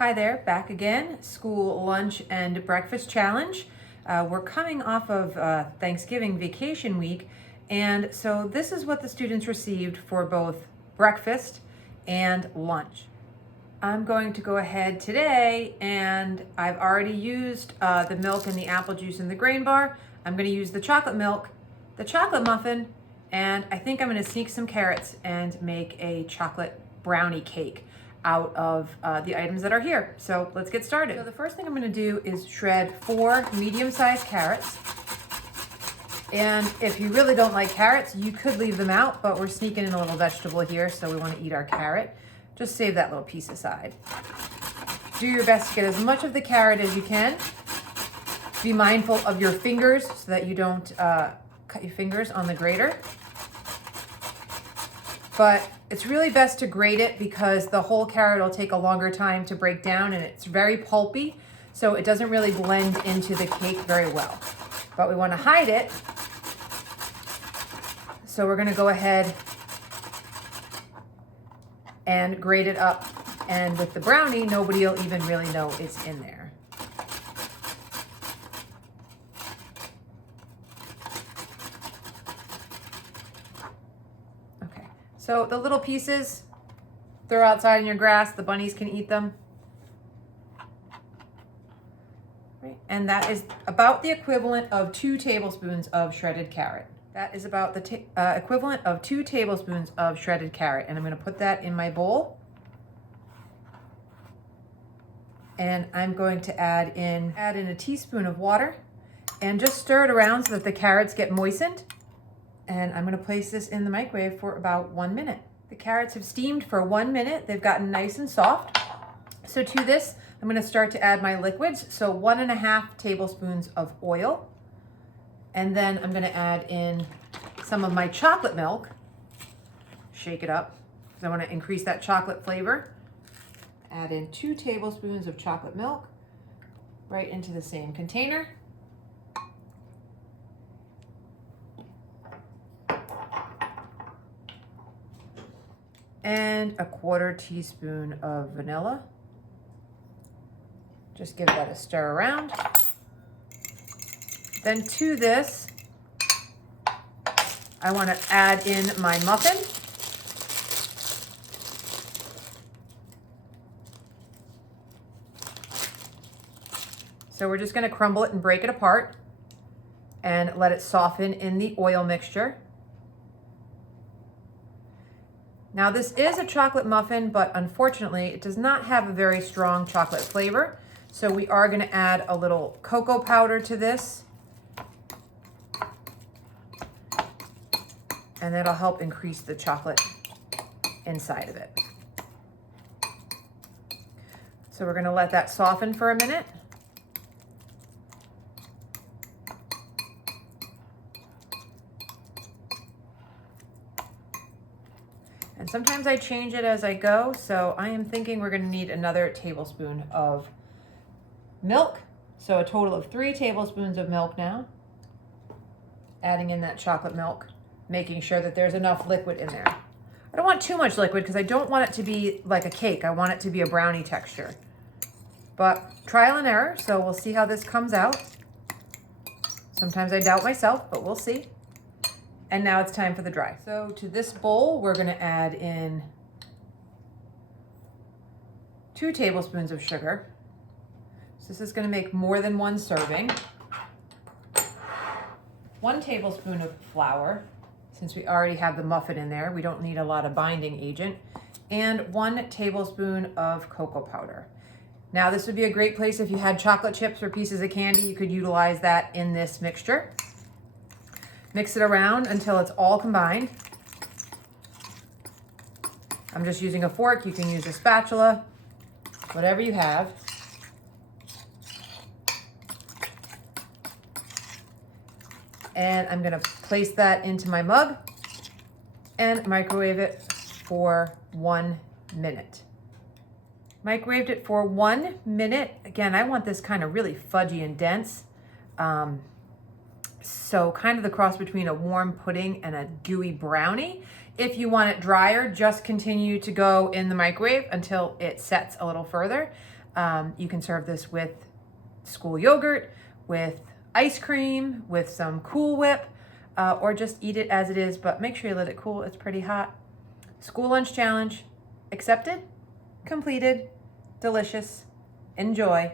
Hi there, back again, school lunch and breakfast challenge. We're coming off of Thanksgiving vacation week, and so this is what the students received for both breakfast and lunch. I'm going to go ahead today, and I've already used the milk and the apple juice and the grain bar. I'm going to use the chocolate milk, the chocolate muffin, and I think I'm going to sneak some carrots and make a chocolate brownie cake out of the items that are here. So let's get started. So the first thing I'm going to do is shred 4 medium-sized carrots. And if you really don't like carrots, you could leave them out, but we're sneaking in a little vegetable here, so we want to eat our carrot. Just save that little piece aside. Do your best to get as much of the carrot as you can. Be mindful of your fingers so that you don't cut your fingers on the grater. But it's really best to grate it because the whole carrot will take a longer time to break down, and it's very pulpy, so it doesn't really blend into the cake very well. But we want to hide it, so we're going to go ahead and grate it up, and with the brownie, nobody will even really know it's in there. So the little pieces, throw outside in your grass, the bunnies can eat them. Right. And that is about the equivalent of 2 tablespoons of shredded carrot. That is about the equivalent of 2 tablespoons of shredded carrot. And I'm going to put that in my bowl. And I'm going to add in a teaspoon of water and just stir it around so that the carrots get moistened. And I'm going to place this in the microwave for about 1 minute. The carrots have steamed for 1 minute. They've gotten nice and soft. So to this, I'm going to start to add my liquids. So 1.5 tablespoons of oil. And then I'm going to add in some of my chocolate milk. Shake it up because I want to increase that chocolate flavor. Add in 2 tablespoons of chocolate milk right into the same container. And a 1/4 teaspoon of vanilla. Just give that a stir around. Then to this, I want to add in my muffin. So we're just going to crumble it and break it apart and let it soften in the oil mixture. Now this is a chocolate muffin, but unfortunately it does not have a very strong chocolate flavor. So we are going to add a little cocoa powder to this. And that'll help increase the chocolate inside of it. So we're going to let that soften for a minute. And sometimes I change it as I go, so I am thinking we're going to need another tablespoon of milk. So a total of 3 tablespoons of milk now. Adding in that chocolate milk, making sure that there's enough liquid in there. I don't want too much liquid because I don't want it to be like a cake. I want it to be a brownie texture. But trial and error, so we'll see how this comes out. Sometimes I doubt myself, but we'll see. And now it's time for the dry. So to this bowl, we're going to add in 2 tablespoons of sugar. So this is going to make more than 1 serving. 1 tablespoon of flour. Since we already have the muffin in there, we don't need a lot of binding agent. And 1 tablespoon of cocoa powder. Now this would be a great place if you had chocolate chips or pieces of candy. You could utilize that in this mixture. Mix it around until it's all combined. I'm just using a fork. You can use a spatula, whatever you have. And I'm going to place that into my mug and microwave it for 1 minute. Microwaved it for 1 minute. Again, I want this kind of really fudgy and dense. So kind of the cross between a warm pudding and a gooey brownie. If you want it drier, just continue to go in the microwave until it sets a little further. You can serve this with school yogurt, with ice cream, with some Cool Whip, or just eat it as it is, but make sure you let it cool. It's pretty hot. School lunch challenge accepted, completed, delicious. Enjoy.